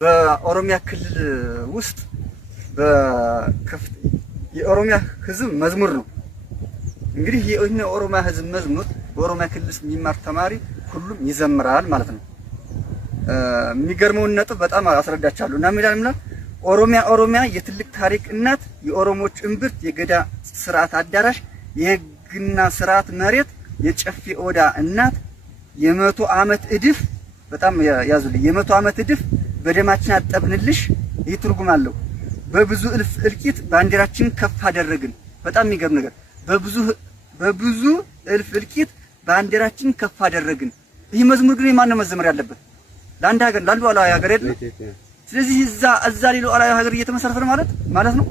በኦሮሚያ ክልል ውስጥ የኦሮሚያ ህዝብ መዝሙር ነው። እንግዲህ የኦሮሚያ ህዝብ መዝሙር በኦሮሚያ ክልል የሚማር ተማሪ ሁሉም ይዘምራል ማለት ነው። የሚገርመውን ነጥብ በጣም አስረዳቻለሁ እና ምንድነው ኦሮሚያ የትልቅ ታሪክ እናት፣ የኦሮሞች እምብርት፣ የገዳ ስርዓት አዳራሽ፣ የህግና ስርዓት መሬት፣ የጨፌ ኦዳ እናት፣ የመቶ ዓመት እድፍ በጣም ያዙልኝ፣ የመቶ ዓመት እድፍ በደማችን አጠብንልሽ። ይህ ትርጉም አለው። በብዙ እልፍ እልቂት ባንዲራችን ከፍ አደረግን። በጣም የሚገርም ነገር። በብዙ እልፍ እልቂት ባንዲራችን ከፍ አደረግን። ይህ መዝሙር ግን የማን ነው መዘመር ያለበት? ለአንድ ሀገር ላንዱ ሉዓላዊ ሀገር አይደል? ስለዚህ እዛ ሉዓላዊ ሀገር እየተመሰረተ ነው ማለት ነው።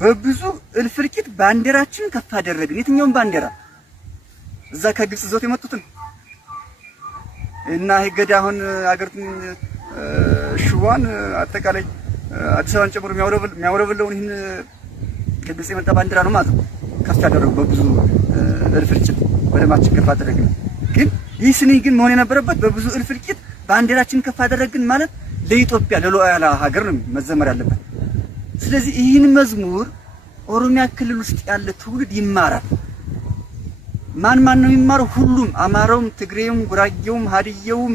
በብዙ እልፍ እልቂት ባንዲራችን ከፍ አደረግን። የትኛውን ባንዲራ? እዛ ከግብጽ ይዘውት የመጡትን እና ገዳ አሁን ሀገሪቱን ሽዋን አጠቃላይ አዲስ አበባን ጨምሮ የሚያወረብለውን ይህን ከግብጽ የመጣ ባንዲራ ነው ማለት ነው ከፍ ያደረጉ በብዙ እልፍ እልቂት በደማችን ከፍ አደረግን። ግን ይህ ስኒ ግን መሆን የነበረበት በብዙ እልፍ እልቂት ባንዲራችን ከፍ አደረግን ማለት ለኢትዮጵያ ለሉዓላዊ ሀገር ነው መዘመር ያለበት። ስለዚህ ይህን መዝሙር ኦሮሚያ ክልል ውስጥ ያለ ትውልድ ይማራል። ማን ነው የሚማረው? ሁሉም አማራውም፣ ትግሬውም፣ ጉራጌውም፣ ሀዲየውም፣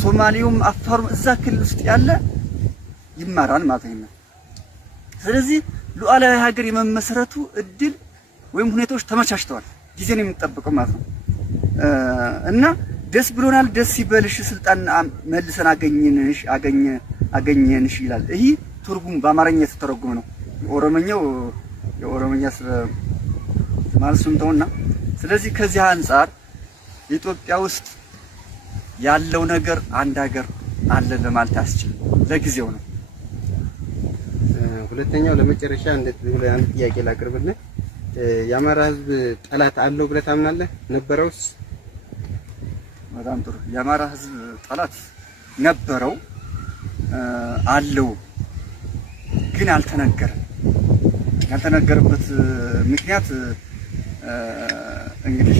ሶማሌውም፣ አፋሩም እዛ ክልል ውስጥ ያለ ይማራል ማለት ነው። ስለዚህ ሉዓላዊ ሀገር የመመስረቱ እድል ወይም ሁኔታዎች ተመቻችተዋል። ጊዜ ነው የሚጠብቀው ማለት ነው። እና ደስ ብሎናል፣ ደስ ይበልሽ፣ ስልጣን መልሰን አገኘንሽ ይላል። ይህ ትርጉሙ በአማርኛ የተተረጎመ ነው። የኦሮሞኛ ማለት ስንተውና ስለዚህ ከዚህ አንፃር ኢትዮጵያ ውስጥ ያለው ነገር አንድ ሀገር አለ ለማለት ያስችላል። ለጊዜው ነው። ሁለተኛው ለመጨረሻ አንድ ጥያቄ ላቅርብልህ። የአማራ ህዝብ ጠላት አለው ብለህ ታምናለህ? ነበረውስ? በጣም ጥሩ። የአማራ ህዝብ ጠላት ነበረው አለው፣ ግን አልተነገረም። ያልተነገረበት ምክንያት እንግዲህ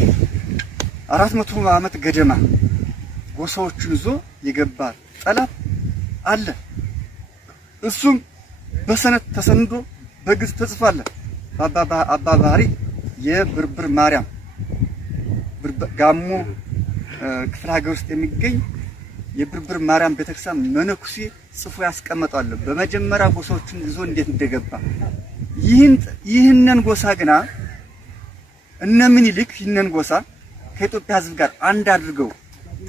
400 ዓመት ገደማ ጎሳዎችን ይዞ የገባ ጠላት አለ። እሱም በሰነት ተሰንዶ በግዝ ተጽፏል። አባ ባህሪ የብርብር ማርያም ጋሞ ክፍለ ሀገር ውስጥ የሚገኝ የብርብር ማርያም ቤተክርስቲያን መነኩሴ ጽፎ ያስቀመጣል። በመጀመሪያ ጎሳዎችን ይዞ እንዴት እንደገባ ይህንን ጎሳ ግና እነ ምኒልክ ይህንን ጎሳ ከኢትዮጵያ ህዝብ ጋር አንድ አድርገው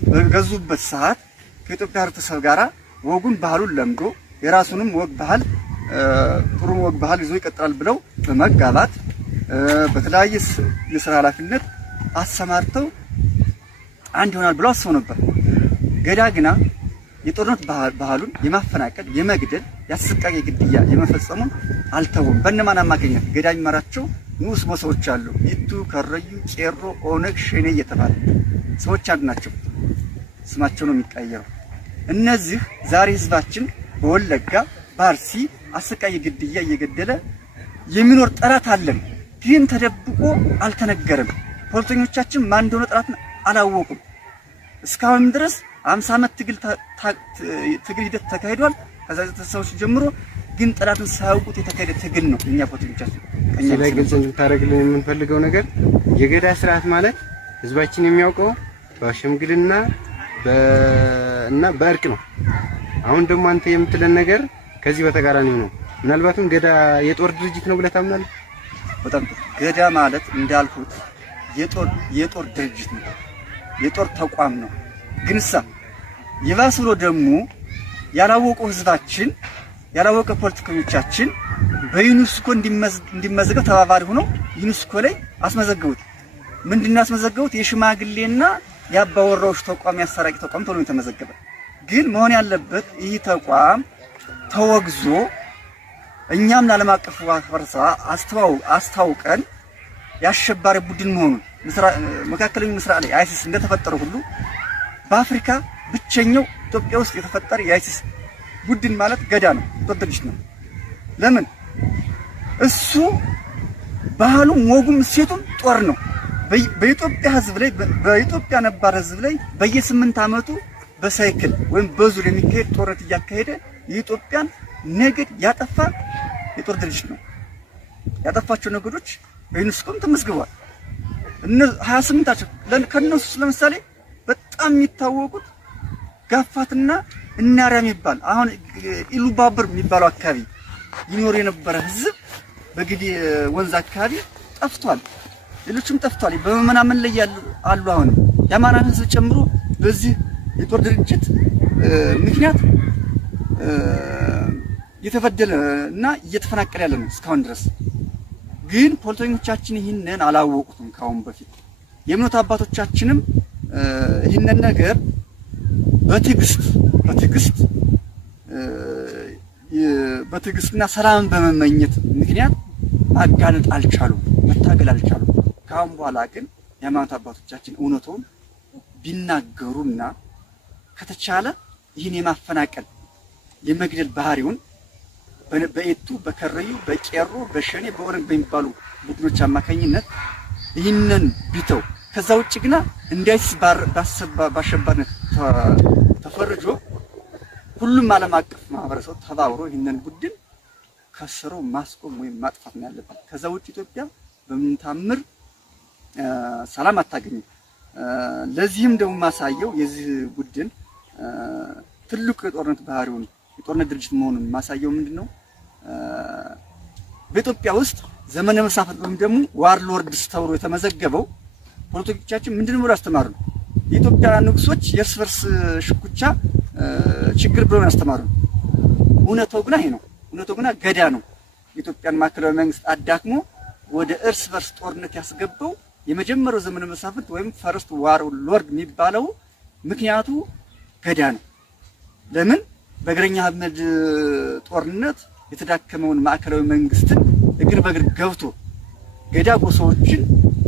በገዙበት ሰዓት ከኢትዮጵያ ህብረተሰብ ጋራ ወጉን ባህሉን ለምዶ የራሱንም ወግ ባህል ጥሩ ወግ ባህል ይዞ ይቀጥላል ብለው በመጋባት በተለያየ የሥራ ኃላፊነት አሰማርተው አንድ ይሆናል ብለው አስበው ነበር። ገዳ ግና የጦርነት ባህሉን የማፈናቀል፣ የመግደል፣ የአሰቃቂ ግድያ የመፈጸሙን አልተውም። በእነማን አማካኝነት? ገዳ የሚመራቸው ንዑስ ጎሳዎች አሉ። ቢቱ፣ ከረዩ፣ ቄሮ፣ ኦነግ፣ ሸኔ እየተባለ ሰዎች አንድ ናቸው። ስማቸው ነው የሚቀየረው። እነዚህ ዛሬ ህዝባችን በወለጋ በአርሲ አሰቃቂ ግድያ እየገደለ የሚኖር ጠላት አለን፣ ግን ተደብቆ አልተነገረም። ፖለቲከኞቻችን ማን እንደሆነ ጠላትን አላወቁም። እስካሁን ድረስ 50 ዓመት ትግል ሂደት ተካሂዷል። ከዛ ሰዎች ጀምሮ ግን ጠላትን ሳያውቁት የተካሄደ ትግል ነው። እኛ ፖለቲከኞቻችን ላይ ግልጽ እንድታደርግልን የምንፈልገው ነገር የገዳ ስርዓት ማለት ህዝባችን የሚያውቀው በሽምግልና እና በእርቅ ነው። አሁን ደግሞ አንተ የምትለን ነገር ከዚህ በተቃራኒው ነው። ምናልባትም ገዳ የጦር ድርጅት ነው ብለህ ታምናለህ? በጣም ገዳ ማለት እንዳልኩት የጦር ድርጅት ነው፣ የጦር ተቋም ነው። ግንሳ ይባስ ብሎ ደግሞ ያላወቀው ህዝባችን ያላወቀ ፖለቲከኞቻችን በዩኒስኮ እንዲመዘገብ ተባባሪ ሆኖ ዩኒስኮ ላይ አስመዘገቡት። ምንድነው ያስመዘገቡት? የሽማግሌና የአባወራዎች ተቋም ያሰራቂ ተቋም ተብሎ የተመዘገበ። ግን መሆን ያለበት ይህ ተቋም ተወግዞ እኛም ለዓለም አቀፍ ማህበረሰብ አስታውቀን የአሸባሪ ቡድን መሆኑን መካከለኛው ምስራቅ ላይ አይሲስ እንደተፈጠረ ሁሉ በአፍሪካ ብቸኛው ኢትዮጵያ ውስጥ የተፈጠረ የአይሲስ ቡድን ማለት ገዳ ነው፣ ጦር ድርጅት ነው። ለምን? እሱ ባህሉም ወጉም እሴቱም ጦር ነው። በኢትዮጵያ ህዝብ ላይ በኢትዮጵያ ነባር ህዝብ ላይ በየ8 ዓመቱ በሳይክል ወይም በዙር የሚካሄድ ጦርነት እያካሄደ የኢትዮጵያን ነገድ ያጠፋ የጦር ድርጅት ነው። ያጠፋቸው ነገዶች በዩኔስኮም ተመዝግበዋል። 28 ከነሱ ለምሳሌ በጣም የሚታወቁት ጋፋትና እናሪያ የሚባል አሁን ኢሉባብር የሚባለው አካባቢ ይኖር የነበረ ህዝብ በግዲ ወንዝ አካባቢ ጠፍቷል። ሌሎችም ጠፍቷል። በመመናመን ላይ አሉ። አሁን የአማራን ህዝብ ጨምሮ በዚህ የጦር ድርጅት ምክንያት እየተበደለ እና እየተፈናቀለ ያለ ነው እስካሁን ድረስ። ግን ፖለቲከኞቻችን ይህንን አላወቁትም። ካሁን በፊት የእምነት አባቶቻችንም ይህንን ነገር በትዕግስትና ሰላምን በመመኘት ምክንያት ማጋለጥ አልቻሉም፣ መታገል አልቻሉም። ካሁን በኋላ ግን የሃይማኖት አባቶቻችን እውነቱን ቢናገሩና ከተቻለ ይህን የማፈናቀል የመግደል ባህሪውን በኤቱ በከረዩ በቄሮ በሸኔ በኦነግ በሚባሉ ቡድኖች አማካኝነት ይህንን ቢተው ከዛ ውጭ ግና እንዳይስ በአሸባሪነት ተፈርጆ ሁሉም ዓለም አቀፍ ማህበረሰብ ተባብሮ ይህንን ቡድን ከስረው ማስቆም ወይም ማጥፋት ነው ያለበት። ከዛ ውጭ ኢትዮጵያ በምን ታምር ሰላም አታገኝም። ለዚህም ደግሞ ማሳየው የዚህ ቡድን ትልቁ የጦርነት ባህሪውን የጦርነት ድርጅት መሆኑን ማሳየው ምንድነው? በኢትዮጵያ ውስጥ ዘመነ መሳፍንት ወይም ደግሞ ዋርሎርድስ ተብሎ የተመዘገበው ፖለቲከኞቻችን ምንድነው ያስተማሩ? የኢትዮጵያ ንጉሶች የእርስ በርስ ሽኩቻ ችግር ብለው ያስተማሩ። እውነታው ግን ይሄ ነው። እውነታው ግን ገዳ ነው። የኢትዮጵያን ማዕከላዊ መንግስት አዳክሞ ወደ እርስ በርስ ጦርነት ያስገባው የመጀመሪያው ዘመነ መሳፍንት ወይም ፈርስት ዋርሎርድ የሚባለው ምክንያቱ ገዳ ነው። ለምን? በእግረኛ አህመድ ጦርነት የተዳከመውን ማዕከላዊ መንግስትን እግር በእግር ገብቶ ገዳ ጎሳዎችን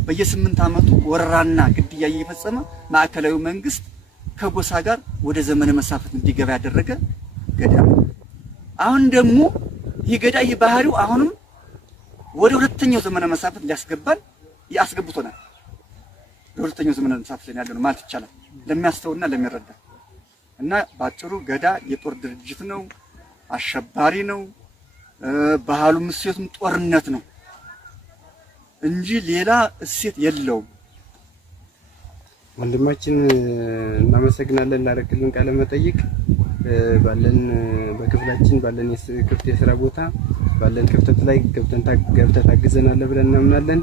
በየ8 ዓመቱ ወረራና ግድያ እየፈጸመ ማዕከላዊ መንግስት ከጎሳ ጋር ወደ ዘመነ መሳፍንት እንዲገባ ያደረገ ገዳ ነው። አሁን ደግሞ ይህ ገዳ ባህሪው አሁንም ወደ ሁለተኛው ዘመነ መሳፍንት ሊያስገባን ያስገብቶናል። ሁለተኛው ዘመነ መሳፍንት ላይ ያለው ማለት ይቻላል ለሚያስተውልና ለሚረዳ። እና ባጭሩ ገዳ የጦር ድርጅት ነው፣ አሸባሪ ነው፣ ባህሉም እሴቱም ጦርነት ነው እንጂ ሌላ እሴት የለውም። ወንድማችን እናመሰግናለን ላደረግልን ቃለ መጠይቅ። ባለን በክፍላችን ባለን ክፍት የሥራ ቦታ ባለን ክፍተት ላይ ገብተን ታግዘናል ብለን እናምናለን።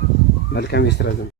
መልካም የሥራ ዘመን